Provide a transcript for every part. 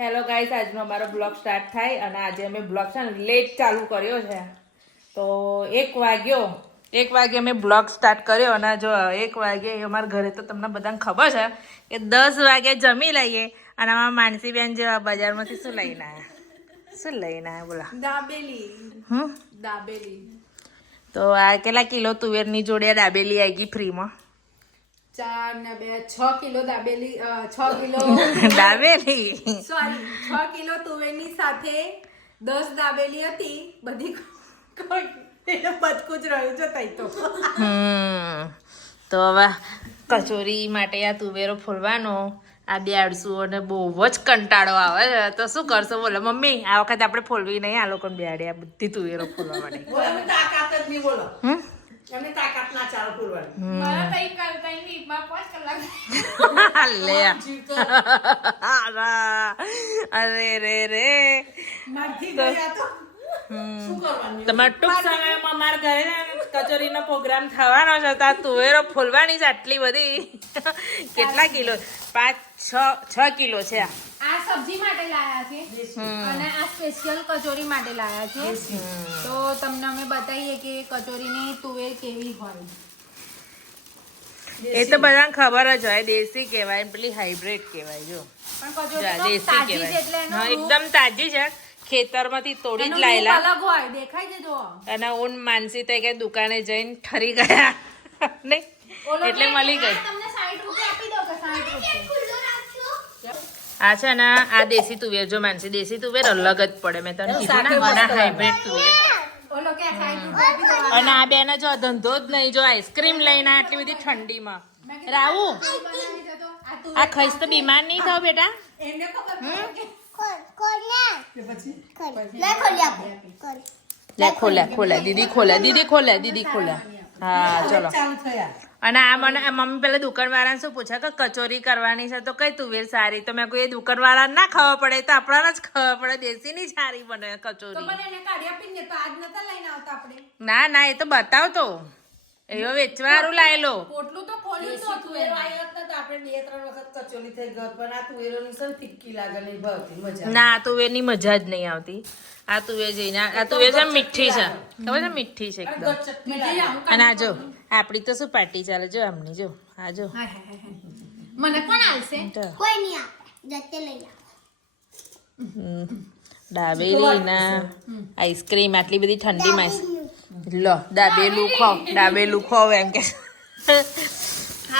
Hello guys, આજનો અમારો blog start થાય અને આજે અમે બ્લોગ છે ને લેટ ચાલુ કર્યો છે. તો 1 વાગે અમે બ્લોગ સ્ટાર્ટ કર્યો અને જો 1 વાગે અમારા ઘરે તો તમને બધાને ખબર છે કે 10 વાગે જમી લઈએ. અને અમારા માનસીબેન જેવા બજારમાંથી શું લઈને આવ્યા બોલા? દાબેલી. તો આ કેટલા કિલો તુવેરની જોડે દાબેલી આવી ગઈ ફ્રીમાં? 4 ને 2 6 kilo dabeli 6 kilo dabeli sorry 6 kilo તુવેરની સાથે 10 દાબેલી હતી બધી એને બચકું જ રહ્યું છે તઈ તો. તો હવે કચોરી માટે આ તુવેરો ફોલવાનો આ બેડશું અને બહુ જ કંટાળો આવે છે. તો શું કરશો બોલો મમ્મી? આ વખતે આપણે ફોલવી નહીં, આ લોકોને બેડે આ બધી તુવેરો ફોલવા માટે. તાકાત જ નહીં બોલો. એમને તાકાત ના ચાલ ફૂલવાની. મારા તઈ કરતા વીકમાં 5 કલાક લે અરે રે માથી ગયા તો શું કરવાનું? તમારે ટૂંક સમયમાં અમારા ઘરે કચોરીનો પ્રોગ્રામ થવાનો છે. તો આ તુવેરો ફોલવાની છે આટલી બધી. કેટલા કિલો? 5-6 કિલો છે. આ સબ્જી માટે લાયા છે અને આ સ્પેશિયલ કચોરી માટે લાયા છે. તો તમને અમે બતાવીએ કે કચોરીની તુવેર કેવી હોય. એ તો બધાને ખબર જ હોય, દેશી કહેવાય પેલી હાઇબ્રિડ કહેવાય. જો પણ કચોરી તો દેશી તાજી છે કહેવાય. એટલે એનો હા, એકદમ તાજી છે, ખેતરમાંથી તોડી જ એનો લાયેલા. રૂપ અલગ હોય, દેખાય છે જો. અને ઊન માનસી તો કે દુકાને જઈને ઠરી ગયા નહીં એટલે મળી ગઈ. તમને 60 રૂપિયા આપી દો કે 60 રૂપિયા. આ છે ને આ દેશી તુવેર, જો માનસી દેશી તુવેર અલગ જ પડે. મેં તને કીધું ને અને હાઇબ્રિડ તુવેર. ઓલો કે 60 રૂપિયા આપી દો. અને આ બેને જો ધંધો જ નહીં, જો આઈસ્ક્રીમ લઈને આટલી બધી ઠંડીમાં. રાહુ બનાવી દે તો આ તુવેર આ ખાઈશ તો બીમાર નહીં થાવ બેટા. એમને ખબર પડે લે ખોલ્યા દીદી ખોલ્યા. હા ચલો. અને આ મને મમ્મી પેલા દુકાન વાળાને શું પૂછે કે કચોરી કરવાની છે તો કઈ તુવેર સારી? તો મેં કોઈ એ દુકાન વાળાને ના ખબર પડે, તો આપણાને જ ખબર પડે દેશી ની સારી બને તો કચોરી. મને એને કાઢી આપીને તો આજ નતા લઈને આવતા આપણે. ના એ તો બતાવતો એવો વેચવા હારું લાયેલો. પોટલું તો ખોલ્યું તો તુવેર આવ્યો તો આપણે 2-3 વખત કચોરી થઈ ગયો પણ આ તુવેરોની સન ફિક્કી લાગે નહીં ભાવતી મજા. ના તુવેરની મજા જ નહીં આવતી. આ તુવેર જઈને આ તુવેર છે મીઠી છે, ખબર છે? મીઠી છે એકદમ. અને આ જો આપડી તો શું પાર્ટી ચાલે, જો આમની જો આ જો. મને કોણ આલશે? કોઈ નહીં આપે જતે લઈ આવો. દાબેલી ના આઈસ્ક્રીમ આટલી બધી ઠંડીમાં લો દાબેલું ખાવ એમ કે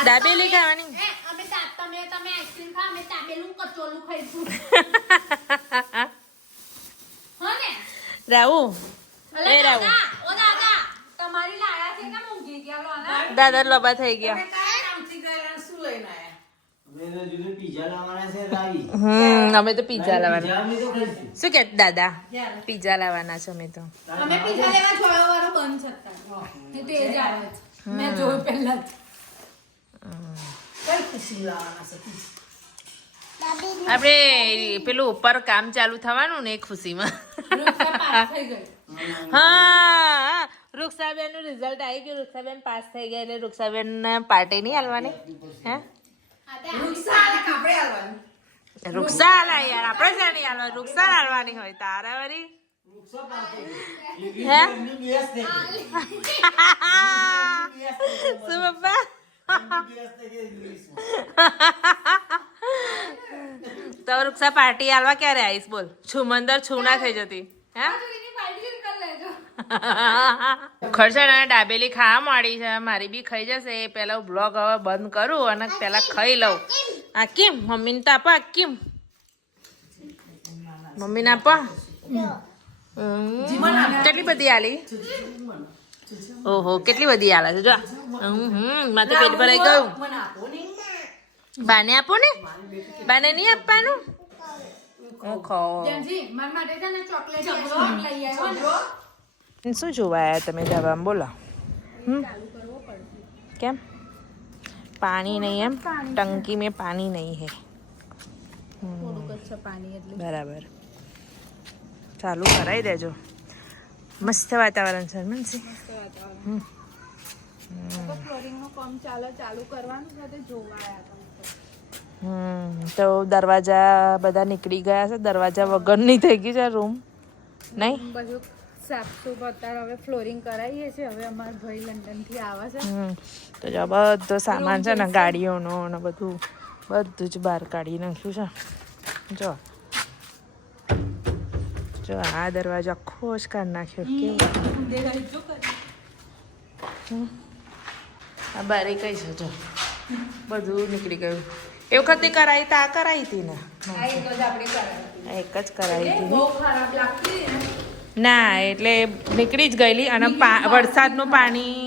દાબેલી ખાવાની. અમે તમે આઈસ્ક્રીમ ખા, અમે તાબેલું કચોલું ખાઈશું. હા ને રાહુ અલે એ રાહુ ઓ દાદા તમારી લાયા છે કે મૂંગી ગયા લો ના? દાદા લોબા થઈ ગયા. કામથી ગયેલા શું લઈને આયા? અમે તો પીઝા લાવવાના. અમે તો ખાઈશું. શું કે દાદા? પીઝા લાવવાના છે અમે તો. અમે પીઝા લેવા જોયો વાળો બંધ છે અત્યારે. તે જ આવે છે. મેં જોયું પહેલા જ. કઈ ખુશી લાવવાના છે? આપણે પેલું ઉપર કામ ચાલુ થવાનું ને એ ખુશીમાં. રૂપિયા પાસ થઈ ગઈ. હા રૂક્ષાબેન નું રિઝલ્ટ આવી ગયું, રૂક્ષાબેન પાસ થઈ ગયા એટલે રૂક્ષાબેન પાર્ટી નહીં આલવાની. હે વૃક્ષા અને કાપડે આવવાનું. રૂક્ષા આલા યાર, આપણે જ નહીં આલવાની, રૂક્ષા આલવાની હોય તારા વરી. હે એમની બેસ થઈ ગઈ. શું પપ્પા? એમની બેસ થઈ ગઈ ઇંગ્લિશમાં. તો રૂક્ષા પાર્ટી આલવા ક્યારે આવીશ બોલ? છુમંદર છું ના થઈ જતી. હે એની પાર્ટી કરી લેજો. ખર્ચા ને દાબેલી ખાવા માંડી છે, મારી બી ખાઈ જશે. પેલા બ્લોગ હવે બંધ કરું અને પેલા ખાઈ લઉં. આ કેમ મમ્મીને તો આપા? કેમ મમ્મીને આપા? કેટલી બધી આલી? ઓહો કેટલી બધી આલે છે જો. માથે પેટ ભરાઈ ગયું. મને આપો ને. બાને આપો ને, બાને નહીં આપવાનું. જેનજી માર માટે છે ને ચોકલેટ આઈસ્ક્રીમ લઈ આવ્યો ને. શું જોવા આવ્યા તમે ધાબામાં બોલો? કેમ પાણી નહીં? એમ ટંકી મેં પાણી નહીં હે. થોડુંક જ છે પાણી એટલે. બરાબર, ચાલુ કરાવી દેજો. મસ્ત વાતાવરણ છે મનસી. ફ્લોરિંગ નું કામ ચાલુ કરવાનું છે તે જોવા આવ્યા હતા. તો દરવાજા બધા નીકળી ગયા છે, દરવાજા વગરની થઈ ગઈ છે રૂમ નહીં. બધું સાફ અત્યારે હવે ફ્લોરિંગ કરાવીએ છીએ. હવે અમારા ભાઈ લંડન થી આવે છે. તો જો બધો સામાન છે ને ગાડીઓનો ને બધું જ બહાર કાઢી નાખ્યું છે. જો આ દરવાજો આખો જ કાઢી નાખ્યો. કેવું આ બારી કઈ છે જો બધું નીકળી ગયું. એ વખતે કરાવી તા કરાવી હતી ને એક જ કરાવી હતી ના, એટલે નીકળી જ ગયેલી. અને વરસાદનું પાણી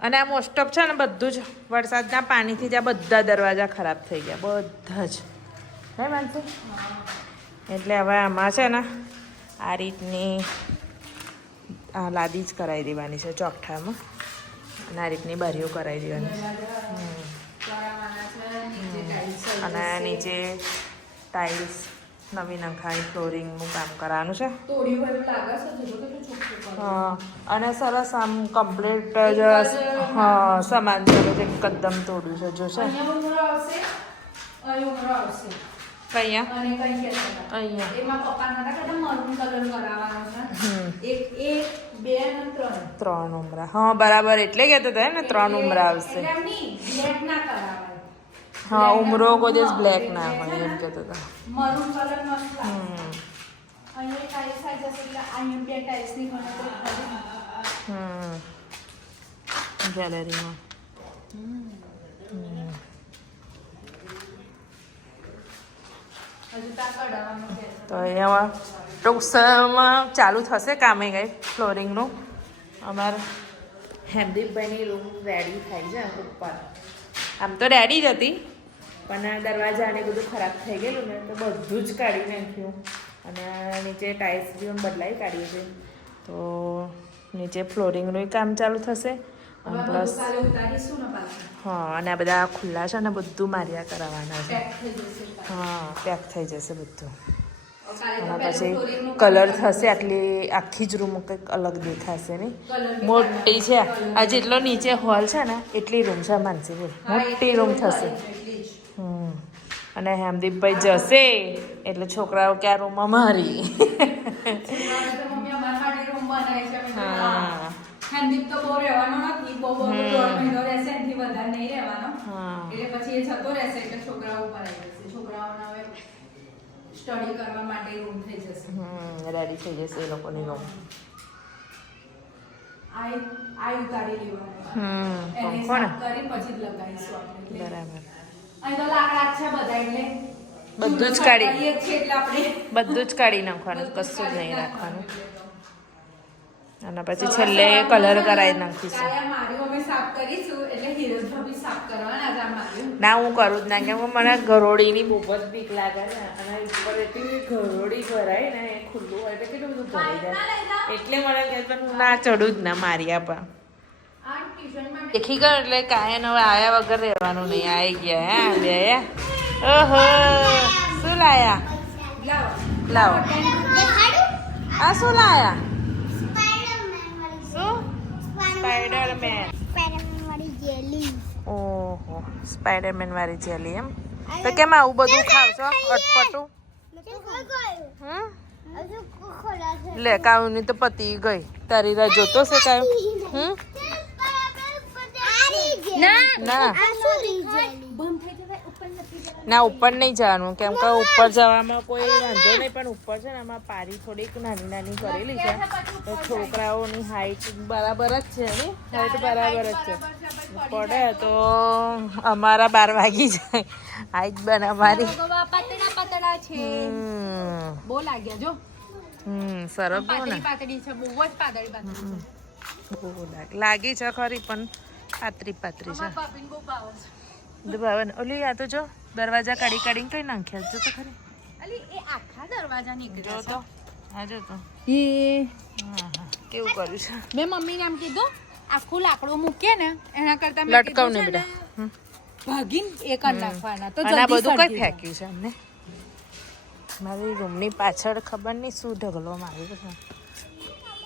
અને આ મોસ્ટ ઓફ છે ને બધું જ વરસાદના પાણીથી જ આ બધા દરવાજા ખરાબ થઈ ગયા બધા જ નહીં માનસી. એટલે હવે આમાં છે ને આ રીતની આ લાદી જ કરાવી દેવાની છે ચોકઠામાં, અને આ રીતની બારીઓ કરાવી દેવાની છે. અને નીચે ટાઇલ્સ નવી નખાઈ ફ્લોરિંગનું કામ કરવાનું છે. હા, અને સરસ આમ કમ્પ્લીટ જ હા સામાન છે એકદમ તોડ્યું છે. જો છે અહીંયા ત્રણ ઉમરા. હા બરાબર, એટલે કહેતો હતો ને 3 ઉમરા આવશે. હા, ઉમરો કોઈ દિવસ બ્લેક ના હોય એમ કહેતો હતો. ગેલેરીમાં તો અહીંયા ટૂંક સમયમાં ચાલુ થશે કામે ગઈ ફ્લોરિંગનું. અમારા હેમદીપભાઈની રૂમ રેડી થઈ છે ઉપર. આમ તો રેડી જ હતી પણ દરવાજા ને બધું ખરાબ થઈ ગયેલું ને તો બધું જ કાઢી નાખ્યું. અને નીચે ટાઇલ્સ બી બદલાઈ કાઢીએ છીએ. તો નીચે ફ્લોરિંગનું કામ ચાલુ થશે. અને પ્લસ હા, અને આ બધા ખુલ્લા છે ને બધું માર્યા કરાવવાના છે. હા, પેક થઈ જશે બધું. અને પછી કલર થશે. આખી જ રૂમ કંઈક અલગ દેખાશે નહીં. મોટી છે આ જેટલો નીચે હોલ છે ને એટલી રૂમ છે માનસી. મોટી રૂમ થશે. અને હેમદીપભાઈ જશે એટલે છોકરાઓ કે આ રૂમ અમારી. હા, હેમદીપ તો બહુ રહેવાનો નથી. બહુ 1.5 મહિનો રહેશે, એનાથી વધારે નહીં રહેવાનો. એટલે પછી એ જતો રહેશે એટલે છોકરાઓ ઉપર આવી જશે. છોકરાઓને હવે સ્ટડી કરવા માટે રૂમ થઈ જશે. રેડી થઈ જશે એ લોકોની રૂમ. આ ઉતારી લેવાનું. એને સાફ કરી પછી જ લગાવીશું આપણે. બરાબર. અહીં તો લાકડા છે બધા એટલે બધું જ કાઢી એટલે આપણે બધું જ કાઢી નાખવાનું, કશું જ નહીં રાખવાનું. અને પછી છેલ્લે કલર કરાવી નાખીશું. ના, હું કરું જ ના, કેમ કે મને ઘરોડીની બહુ જ બીક લાગે ને. અને ઉપર એટલી ઘરોડી ભરાય ને એ ખુલ્લું હોય એટલે કેટલું બધું ભરાઈ જાય. એટલે મને કહે પણ હું ના ચડું જ ના માર્યા પણ દેખી ગયો એટલે કાયન હવે આયા વગર રહેવાનું નહીં. આવી ગયા હે બે. ઓહો, શું લાયા? લાવો. આ શું લાયા? સ્પાઈડરમેન. ઓહો, સ્પાઈડરમેન વાળી જેલી એમ. તો કેમ આવું બધું ખાવ છો અટપટું? લે, કાઉની તો પતી ગઈ. તારી રાહ જોતો છે કાયું? ના, ઉપર નહીં જવાનું, કેમ કે ઉપર જવામાં કોઈ વાંધો નહીં. પણ ઉપર છે ને આમાં પારી થોડીક નાની નાની કરેલી છે તો છોકરાઓની હાઈટ બરાબર જ છે ને. હાઈટ બરાબર જ છે. પડે તો અમારા 12 વાગી જાય. હાઈટ બને અમારી પતળા છે. બહુ લાગ્યા જો. સરસ પાતળી છે, બહુ જ પાતળી. બહુ લાગી છે ખરી પણ પાતળી છે. ભાવે ને ઓલી આ તો જો દરવાજા કાઢી કાઢીને કઈ નાખ્યા જો તો ખરી. અલી એ આખા દરવાજા નીકળ્યા જો તો હા જો તો એ કેવું કર્યું છે. મેં મમ્મીને એમ કીધું આખું લાકડું મૂકીએ ને એના કરતા લટકાવ ને બેટા ભાગીને એ કરી નાખવાના તો અને આ બધું કઈ ફેંક્યું છે અમને. મારી રૂમની પાછળ ખબર નહીં શું ઢગલો માર્યો છે.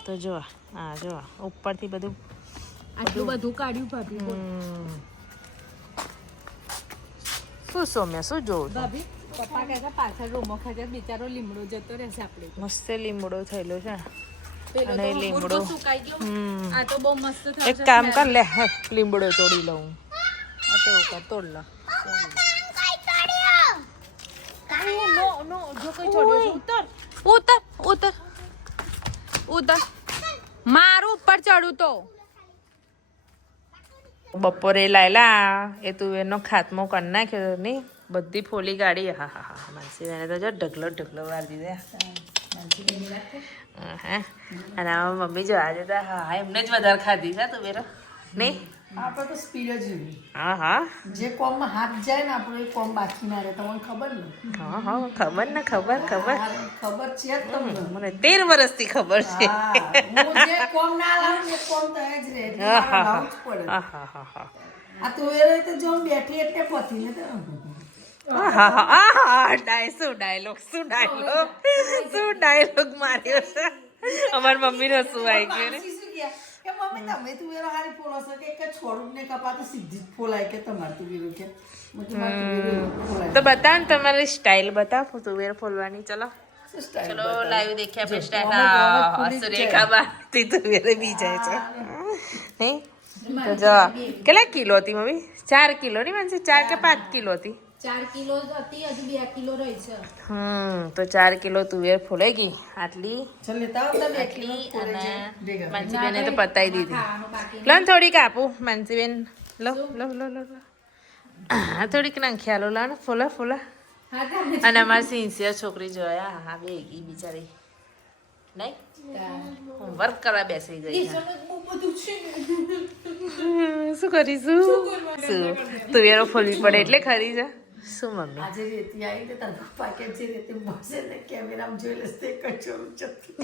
તો જો હા જો ઉપરથી બધું આટલું બધું કાઢ્યું ભાભી. શું સૌમ્યા શું જોવું છું? ભાભી પપ્પા કહેતા પાછળ રૂમો ખાતે બિચારો લીમડો જતો રહેશે આપણે મસ્ત લીમડો થયેલો છે પેલો અને તો લીમડો મૂળો સુકાઈ ગયો આ તો બહુ મસ્ત થશે એક કામ કર લે હે, લીમડો તોડી લઉં આ તો એવું કર તોડ લે નો નો જો કોઈ છોડ્યો છે ઉતર ઉતર ઉતર ઉતર મારું ઉપર ચડું તો બપોરે લાયલા એ તું એનો ખાતમો કરી નાખ્યો નહીં બધી ફોલી ગાડી હા હા હા માનસી બેને તો જો ઢગલો વાર દીધા હા અને આમાં મમ્મી જો આજે તો હા એમને જ વધારે ખાધી છે તું બેરો નહીં આપણે તો સ્પીડ જ જોઈ હા હા જે કોમમાં હાથ જાય ને આપણો એ કોમ બાકી ના રહે તમને ખબર ને હા હા ખબર ને ખબર ખબર છે જ તમને મને 13 વર્ષથી ખબર છે હા હું જે કોમ ના લાવું ને એ કોમ તો જ રહે એટલે મારે લાવવું જ પડે હા હા હા હા આ તો એ રહી તો જો હું બેઠી એટલે પતી ને તો શું ડાયલોગ માર્યો છે અમારી મમ્મીનો શું આવી ગયો ને પાછી શું કહે કે મમ્મી તમે તુવેરો હારી ફોલો છો કે એક જ છોડું ને કપા તો સીધી જ ફોલાય કે તમારે તુવેરો કે મેં કીધું મારે તુવેરો ફોલાય તો બતાવ ને તમારી સ્ટાઇલ બતાવ તુવેર ફોલવાની ચલો શું style ચલો બતાવે? લાઈવ દેખીએ આપણે જો, સ્ટાઇલ આમાં ફૂલી જ સુરેખા બાથી તુવેરે બી જાય છે નહીં તો જો કેટલા કિલો હતી મમ્મી 4 કિલો ની માનસી 4 કે 5 કિલો હતી 4 કિલો હતી હજુ 2 કિલો રહી છે તો 4 કિલો તુવેર ફોલાઈ ગઈ આટલી ચાલ લેતા આવો તમે આટલી ફોલે અને છે. ભેગા. માનસીબેને તો પતાઈ દીધી ખાવાનું બાકી લો ને થોડીક આપું માનસીબેન લો લો લો લો લો. હા થોડીક નાખી આલો લો ને ફોલા ફોલા હા તમે અને અમારી સિન્સિયર છોકરી જોયા હા બે ગઈ બિચારી નહીં હોમવર્ક કરવા બેસી ગઈ છે. બહુ બધું છે શું કરીશું શું તુવેરો ફોલવી પડે એટલે ખરી છે શું મમ્મી આજે રેતી આવી તો તારા પપ્પા કે જે રેતી મળશે ને કેમેરામાં જોઈ લેશે તે કચોરું જતું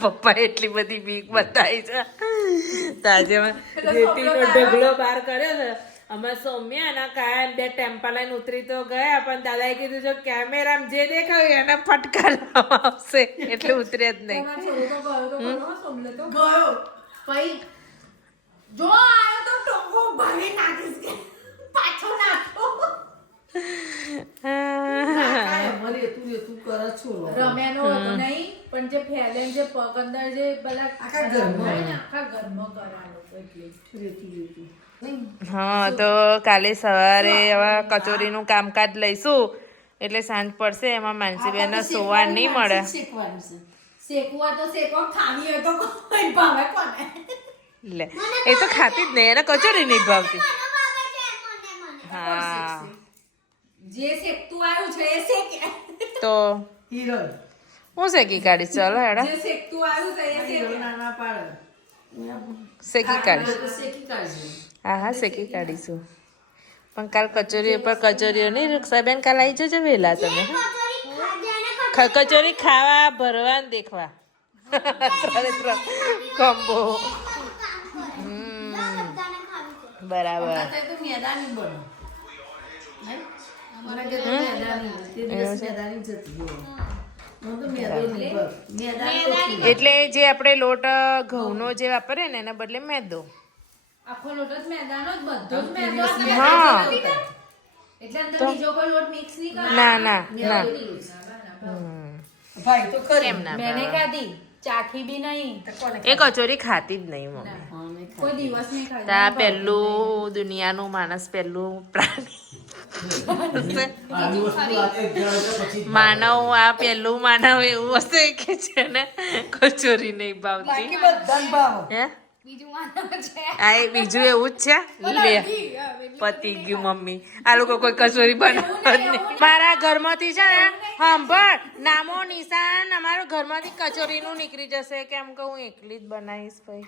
પપ્પા એટલી બધી બીક બતાવી છે તો આજે અમે રેતીનો ઢગલો બહાર કર્યો છે અમે સૌમ્યા ના કાયમ બે ટેમ્પા લઈને ઉતરી તો ગયા પણ દાદાએ કીધું જો કેમેરામાં જે દેખાયું એને ફટકાર લાવવા આવશે એટલે ઉતરે જ નહીં ગયો પછી જો આયો તો ટોકો ભરી નાખીશ કે પાછો નાખો કાંઈ અમારે તું કરે છો રમ્યાનો હતો નહીં પણ જે ફેલે જે પગ અંદર જે પેલા આખા ઘરમાં. હોય ને આખા ઘરમાં કરાવો એટલે રેતી હા તો કાલે સવારે હવે કચોરીનું કામકાજ લઈશું એટલે સાંજ પડશે એમાં માનસીબેન સોવા નહીં મળે શીખવાનું છે શેકવા તો શેકવા ખાવી હોય તો કોઈ ભાવે કોને લે એ તો ખાતી જ નહીં એને કચોરી નહીં ભાવતી મને ભાવે છે, મને. હા જે શેકતું આવ્યું છે એ શેકે તો હીરો હું શેકી કાઢીશ ચાલો હેડા જે શેકતું આવ્યું છે એ હીરો શેકે નાના પાડે શેકી કાઢીશ તો શેકી કાઢજો હા હા શેકી કાઢીશું પણ કાલ કચોરી ઉપર કચોરીઓ નહીં રૂક્ષાબેન કાલ આવી જજો વહેલા તમે કચોરી જેને કચોરી ખાવા ભરવા ને દેખવા ત્રણે ત્રણ કોમ્બો બધાને ખાવી છે. બરાબર અત્યારે તો મેદાની બનો નહીં? મને કે તો મેદાની તે દિવસ મેદાની જતી રહ્યો હું તો મેદો નહીં બસ મેદાની એટલે જે આપણે લોટ ઘઉંનો જે વાપરે ને એના બદલે મેદો આખો લોટ જ મેદાનો જ બધો જ મેદો જ. હા એટલે અંદર બીજો કોઈ લોટ મિક્સ નહીં કરવાનો. ના ના ના ભાઈ તો કરે કેમ ના મેને ખાધી ચાખી બી નહીં એ કચોરી ખાતી જ નહીં મમ્મી કોઈ દિવસ નહીં ખાધી તા પહેલું દુનિયાનું માણસ પહેલું પ્રાણી માનવ આ પહેલું માનવ એવું હશે કે છે ને કચોરી નહીં ભાવતી બાકી બધા ભાવ હે બીજું માનવ છે આ એ બીજું એવું જ છે લે પતી ગયું મમ્મી આ લોકો કોઈ કચોરી બનાવવા જ નહીં મારા ઘરમાંથી છે ને સાંભળ નામો નિશાન અમારા ઘરમાંથી કચોરીનું નીકળી જશે કેમ કે હું એકલી જ બનાવીશ ભાઈ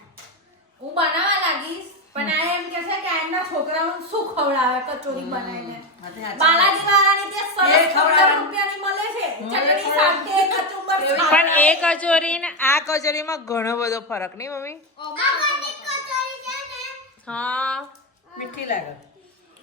હું બનાવવા લાગીશ પણ આ એમ કે છે કે એમના છોકરાઓને શું ખવડાવે કચોરી બનાવીને બાલાજી વાળાની તે સરસ 15 રૂપિયાની મળે છે ચટણી સાથે કચુંબર પણ એ કચોરી ને આ કચોરીમાં ઘણો બધો ફરક નહીં મમ્મી આગળની કચોરી છે ને, હા મીઠી લાગે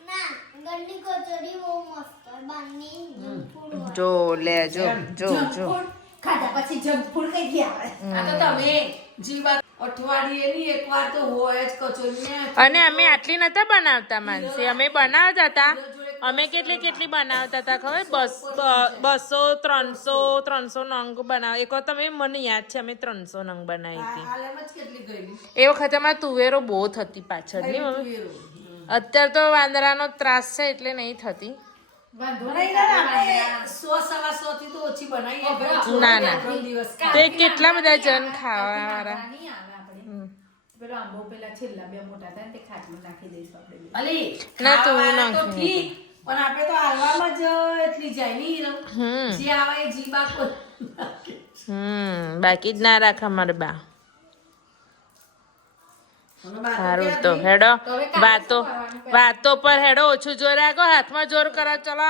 ના, આગળની કચોરી બહુ મસ્ત હોય. બહારની junk food હોય. જો લે જો જો જંક જો ફૂડ ખાધા પછી જંક ફૂડ કઈ ગયા આવે આ તો તમે જીવા અઠવાડિયેની એકવાર તો હોય જ કચોરી ને અને અમે આટલી નતા બનાવતા માનસી અમે બનાવતા હતા જોડે અમે કેટલી બનાવતા હતા ખબર 200 300 નંગ બનાવ એક વખત અમે મને યાદ છે અમે 300 નંગ બનાવી હતી આલેમ જ કેટલી ગયેલી એ વખતે અમારે તુવેરો બહુ થતી પાછળ ની મમ્મી અત્યારે તો વાંદરાનો ત્રાસ છે એટલે નહીં થતી વાંધો નહીં નહીં, આપણે 100 થી તો ઓછી બનાવીએ ના ના ત્રણ દિવસ તે કેટલા બધા જણ ખાવા વાળા નહીં આવે આપણે પેલો આંબો પેલા છેલ્લા 2 મોટા થાય ને તે ખાટલું નાખી દઈશું આપણે બે. અલી ના, તું ખાવાના તો નાખી ઠીક પણ આપણે તો હાલવામાં જ એટલી જાય નહીં જે આવે એ જીબા કોઈ બાકી જ ના રાખે અમારે બા અને બાકી સારું ક્યાં તો ગઈ? હેડો તો હવે કાલે વાતો શું કરવાનું? વાતો પર હેડો ઓછું જોર રાખો હાથમાં જોર કરો ચલો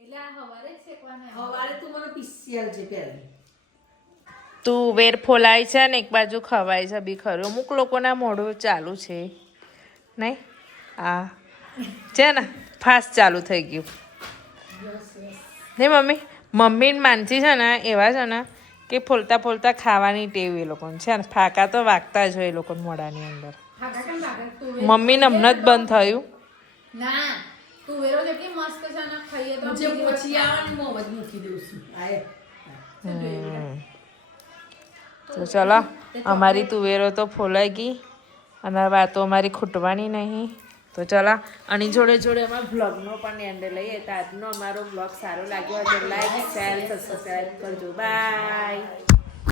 એટલે આ હવારે જ શેકવાના એમ. હવારે તું મને પીસીએલ છે પહેલી તું વેર ફોલાય છે ને એક બાજુ ખવાય છે બી ખરું અમુક લોકોના મોઢું ચાલુ છે નહીં આ છે ને ફાસ્ટ ચાલુ થઈ ગયું નહીં મમ્મી ને માનસી છે ને એવા છે ને કે ફોલતા ખાવાની ટેવ એ લોકોને છે ને ફાકા તો વાગતા જ હોય એ લોકો મોઢાની અંદર ખાધા કેમ લાગે? તુવેર મમ્મીને હમણાં જ બંધ થયું ના તુવેરો જેટલી મસ્ત છે ને ખાઈએ તો જે ઓછી આવે ને મોં જ મૂકી દઉં છું આય તો ચલો અમારી તુવેરો તો ફોલાઈ ગઈ અને વાતો અમારી ખૂટવાની નહીં તો ચલો આની જોડે અમારા બ્લોગનો પણ એન્ડ લઈએ તો આજનો અમારો બ્લોગ સારો લાગ્યો હોય તો લાઈક શેર સબસ્ક્રાઈબ કરજો બાય